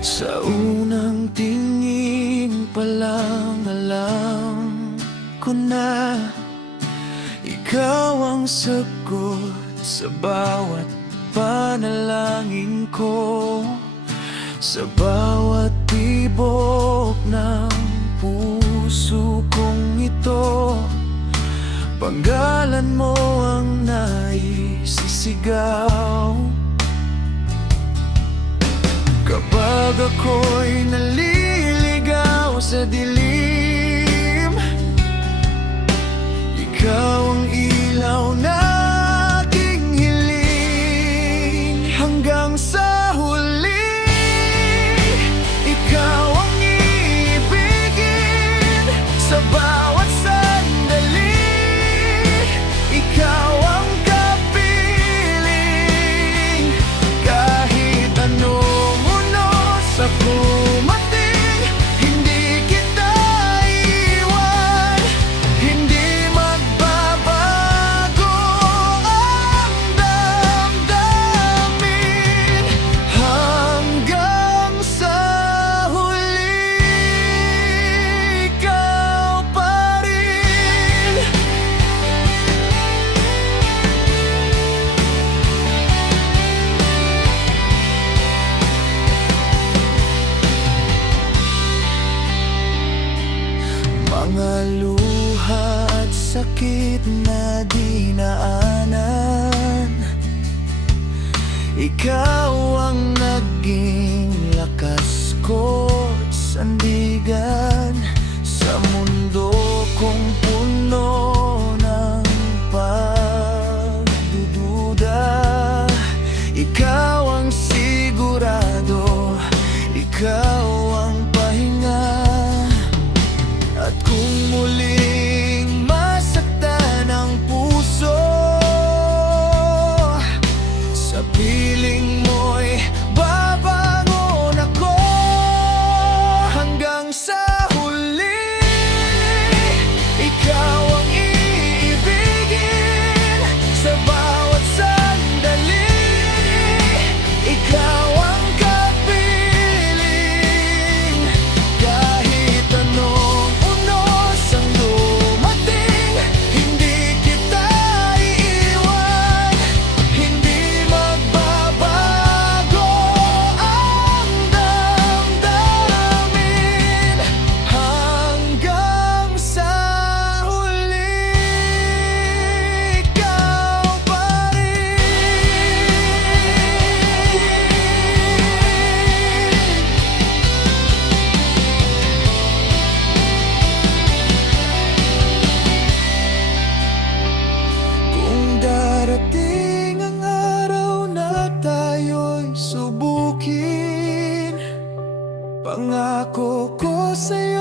Sa unang tingin pa lang alam ko na ikaw ang sagot sa bawat panalangin ko, sa bawat tibok ng puso kong ito. Panggalan mo ang naisisigaw kapag ako'y naliligaw sa dilim. Ikaw ang ilaw na aking hiling hanggang sa huli. Ikaw ang iibigin sa bawat sandali. Ikaw ang kapiling kahit anong unos ako mating. Hindi kita iwan, hindi magbabago ang damdamin hanggang sa huli. Ikaw pa rin. Mga luha at sakit na dinaanan, ikaw ang naging lakas ko at sandigan sa mundo kong puno ng pagdududa. Ikaw ang sigurado, ikaw ang pahinga. At kung muling masaktan ang puso, sa piling mo'y babangon ako hanggang sa huli. Ikaw ang iibigin sa bawat sandali. Ikaw ang kapiling kahit anong unos ang dumating. Hindi kita iiwan, hindi magbabago ang damdamin hanggang sa huli. Ikaw pa rin. Kung darating ang araw na tayo'y subukin, pangako ko sa'yo